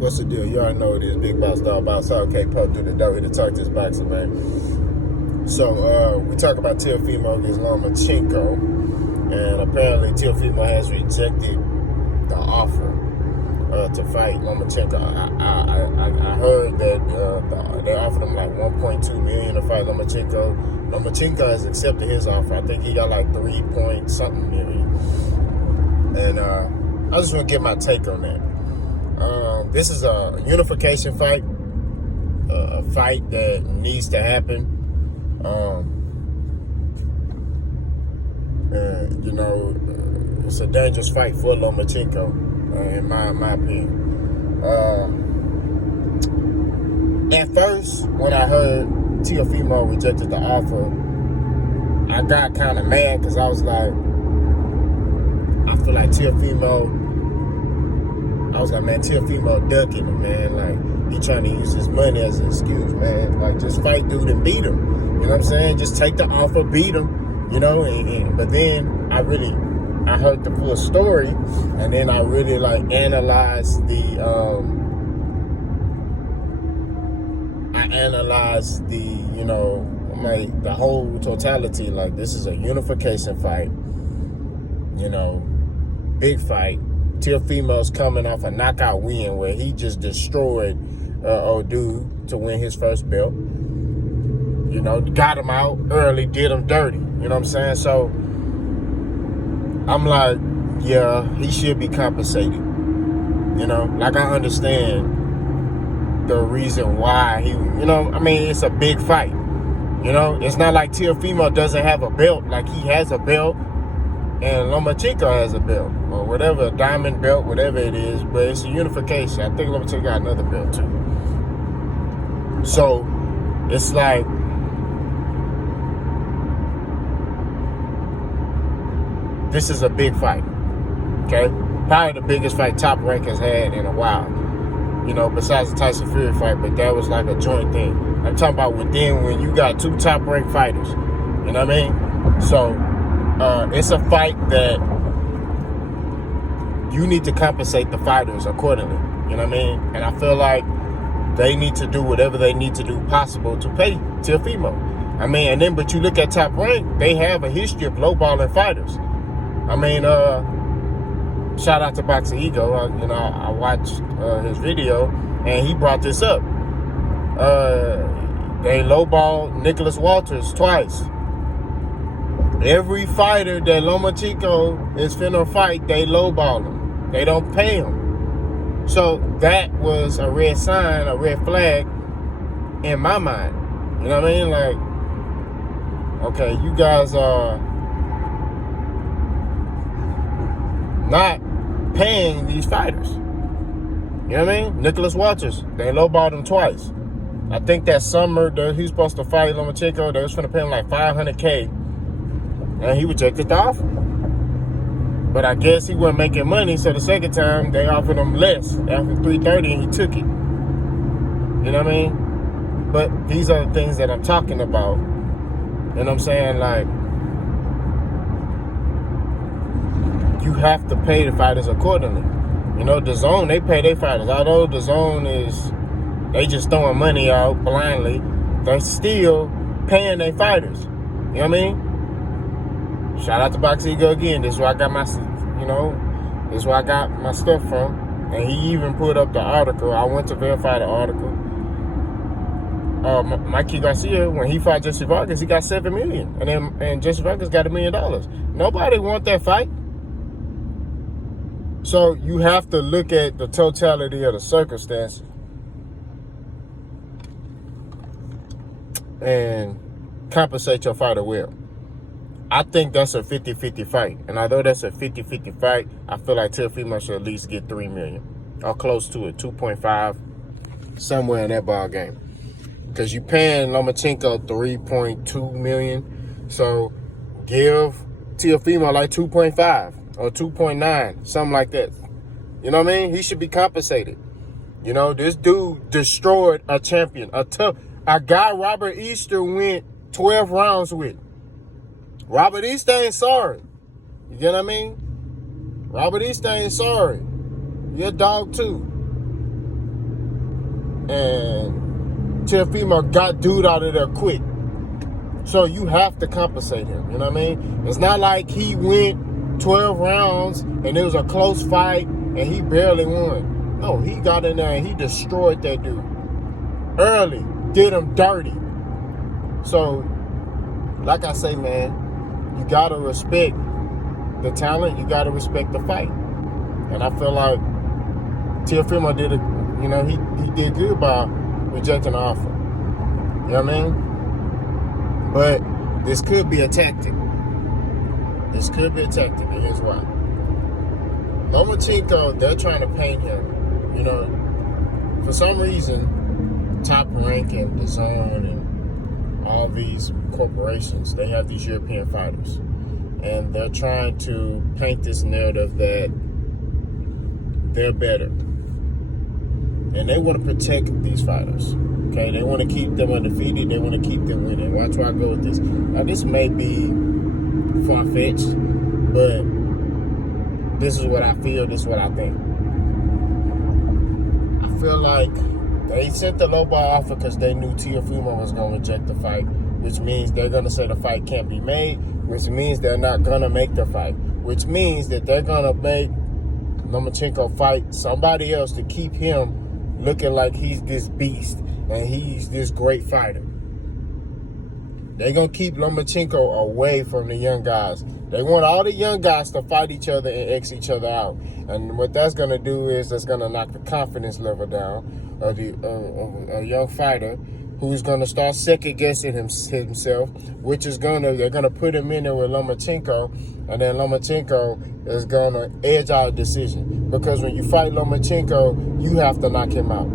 What's the deal? You already know it is. Big Boss Dog, Boss okay, pop through the door here to talk this boxing, man. So, we talk about Teofimo against Lomachenko, and apparently Teofimo has rejected the offer to fight Lomachenko. I heard that they offered him like $1.2 million to fight Lomachenko. Lomachenko has accepted his offer. I think he got like 3 point something million. And I just want to get my take on that. This is a unification fight, a fight that needs to happen. You know, it's a dangerous fight for Lomachenko, in my opinion. At first, when I heard Teofimo rejected the offer, I got kind of mad because I was like, I feel like Teofimo, man, Teofimo ducking him, man. Like, he trying to use his money as an excuse, man. Like, just fight dude and beat him. You know what I'm saying? Just take the offer, beat him, you know? But then I heard the full story, and then I really, like, analyzed the, you know, like, the whole totality. Like, this is a unification fight, you know, big fight. Teofimo's coming off a knockout win where he just destroyed old dude to win his first belt. You know, got him out early, did him dirty. You know what I'm saying? So I'm like, yeah, he should be compensated. You know, like, I understand the reason why he, you know, I mean, it's a big fight. You know, it's not like Teofimo doesn't have a belt. Like, he has a belt. And Lomachenko has a belt, or whatever, a diamond belt, whatever it is, but it's a unification. I think Lomachenko got another belt too. So it's like, this is a big fight, okay? Probably the biggest fight Top Rank has had in a while, you know, besides the Tyson Fury fight, but that was like a joint thing. I'm talking about when you got two Top Rank fighters, you know what I mean? So, it's a fight that you need to compensate the fighters accordingly. You know what I mean? And I feel like they need to do whatever they need to do possible to pay Teofimo. I mean, and then, but you look at Top Rank, they have a history of lowballing fighters. I mean, shout out to Boxing Ego. I watched his video, and he brought this up. They lowballed Nicholas Walters twice. Every fighter that Lomachenko is finna fight, they lowball him. They don't pay him. So that was a red sign, a red flag in my mind. You know what I mean? Like, okay, you guys are not paying these fighters. You know what I mean? Nicholas Walters, they lowballed him twice. I think that summer that he was supposed to fight Lomachenko, they was finna pay him like $500K. And he rejected the offer. But I guess he wasn't making money, so the second time they offered him less after $330, and he took it. You know what I mean? But these are the things that I'm talking about. You know what I'm saying? Like, you have to pay the fighters accordingly. You know, the Zone, they pay their fighters. Although the Zone they just throwing money out blindly, they're still paying their fighters. You know what I mean? Shout out to Boxing Ego again. This is where I got my, this is where I got my stuff from. And he even put up the article. I went to verify the article. Mikey Garcia, when he fought Jesse Vargas, he got $7 million. And Jesse Vargas got $1 million. Nobody want that fight. So you have to look at the totality of the circumstances and compensate your fighter well. I think that's a 50-50 fight. And although that's a 50-50 fight, I feel like Teofimo should at least get $3 million. Or close to it, 2.5, somewhere in that ball game. Because you paying Lomachenko $3.2 million. So give Teofimo like 2.5 or 2.9, something like that. You know what I mean? He should be compensated. You know, this dude destroyed a champion. A guy Robert Easter went 12 rounds with. Robert Easter ain't sorry. You get what I mean? Robert Easter ain't sorry. You're a dog too. And Teofimo got dude out of there quick. So you have to compensate him. You know what I mean? It's not like he went 12 rounds and it was a close fight and he barely won. No, he got in there and he destroyed that dude early, did him dirty. So, like I say, man, you gotta respect the talent. You gotta respect the fight. And I feel like Teofimo did it. You know, he did good by rejecting the offer. You know what I mean? But this could be a tactic. This could be a tactic. And here's why. Lomachenko, they're trying to paint him. You know, for some reason, Top Rank and DAZN and all these corporations, they have these European fighters. And they're trying to paint this narrative that they're better. And they want to protect these fighters. Okay, they want to keep them undefeated. They want to keep them winning. Watch where I go with this. Now, this may be far-fetched, but this is what I feel. This is what I think. I feel like they sent the low ball offer because they knew Teofimo was going to reject the fight, which means they're going to say the fight can't be made, which means they're not going to make the fight, which means that they're going to make Lomachenko fight somebody else to keep him looking like he's this beast and he's this great fighter. They're going to keep Lomachenko away from the young guys. They want all the young guys to fight each other and X each other out. And what that's going to do is that's going to knock the confidence level down of a young fighter who's going to start second-guessing himself, which is they're going to put him in there with Lomachenko, and then Lomachenko is going to edge out a decision. Because when you fight Lomachenko, you have to knock him out.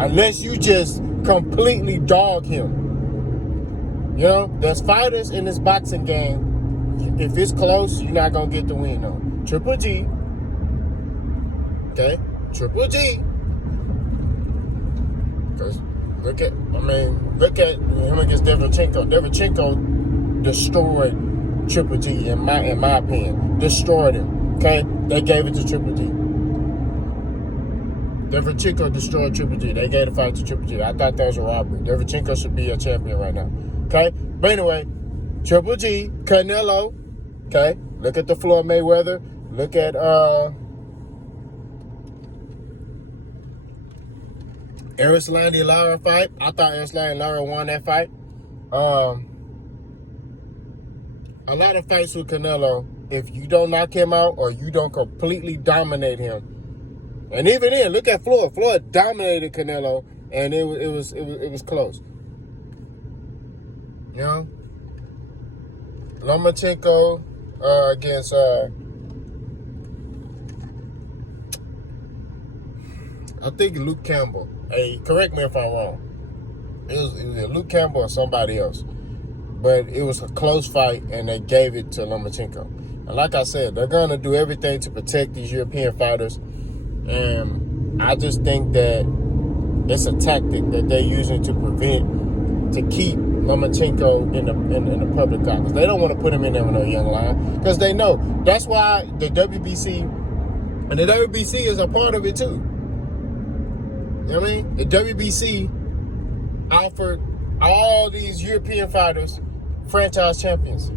Unless you just completely dog him. You know, there's fighters in this boxing game, if it's close, you're not going to get the win on. Triple G. Okay? Triple G. Because look at him against Derevchenko. Derevchenko destroyed Triple G, in my opinion. Destroyed him. Okay? They gave it to Triple G. Derevchenko destroyed Triple G. They gave the fight to Triple G. I thought that was a robbery. Derevchenko should be a champion right now. Okay? But anyway, Triple G, Canelo. Okay? Look at the Floyd Mayweather. Look at Erislandy Lara fight. I thought Erislandy Lara won that fight. A lot of fights with Canelo, if you don't knock him out or you don't completely dominate him, and even then, look at Floyd. Floyd dominated Canelo, and it was close. You know, Lomachenko against I think Luke Campbell. Hey, correct me if I'm wrong. It was either Luke Campbell or somebody else. But it was a close fight, and they gave it to Lomachenko. And like I said, they're going to do everything to protect these European fighters. And I just think that it's a tactic that they're using to keep Lomachenko in the public eye. Because they don't want to put him in there with no young lion. Because they know. That's why the WBC, and the WBC is a part of it too. You know what I mean? The WBC offered all these European fighters franchise champions.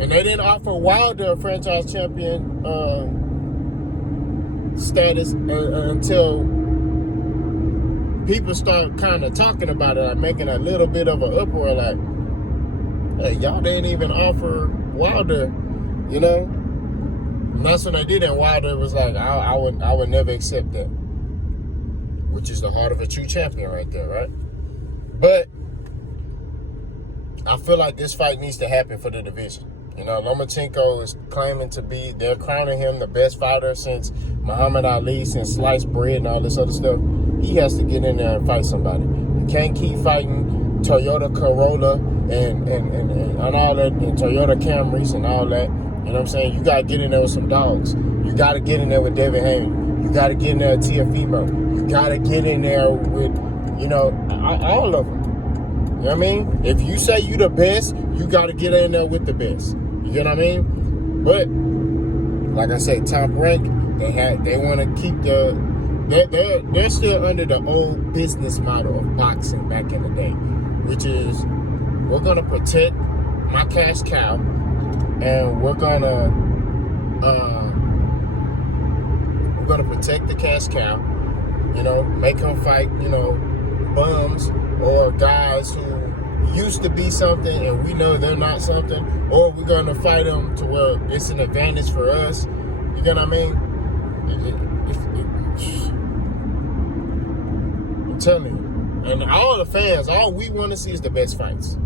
And they didn't offer Wilder a franchise champion status until people start kind of talking about it, like making a little bit of an uproar, like, hey, y'all didn't even offer Wilder, you know? And that's when they did it, and Wilder was like, I would never accept that. Which is the heart of a true champion right there, right? But I feel like this fight needs to happen for the division. You know, Lomachenko is claiming they're crowning him the best fighter since Muhammad Ali, since sliced bread and all this other stuff. He has to get in there and fight somebody. You can't keep fighting Toyota Corolla and all that, and Toyota Camrys and all that. You know what I'm saying? You got to get in there with some dogs. You got to get in there with Devin Haney. You got to get in there with Teofimo. You got to get in there with, you know, all of them. You know what I mean? If you say you the best, you got to get in there with the best. You get what I mean? But like I say, Top Rank, they want to keep the they're still under the old business model of boxing back in the day, which is we're gonna protect my cash cow, and we're gonna protect the cash cow. You know, make them fight, you know, bums or guys who used to be something and we know they're not something, or we're gonna fight them to where it's an advantage for us. You get what I mean? I'm telling you. And all the fans, all we want to see is the best fights.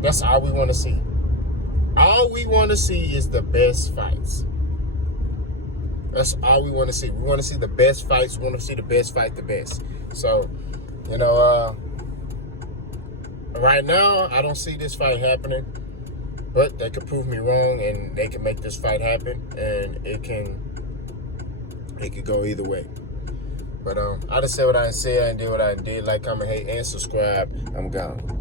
That's all we want to see. All we want to see is the best fights. That's all we want to see. We want to see the best fights. We want to see the best fight the best. So, you know, right now, I don't see this fight happening. But they could prove me wrong, and they can make this fight happen. And it could go either way. But I just said what I said. I did what I did. Like, comment, hate, and subscribe. I'm gone.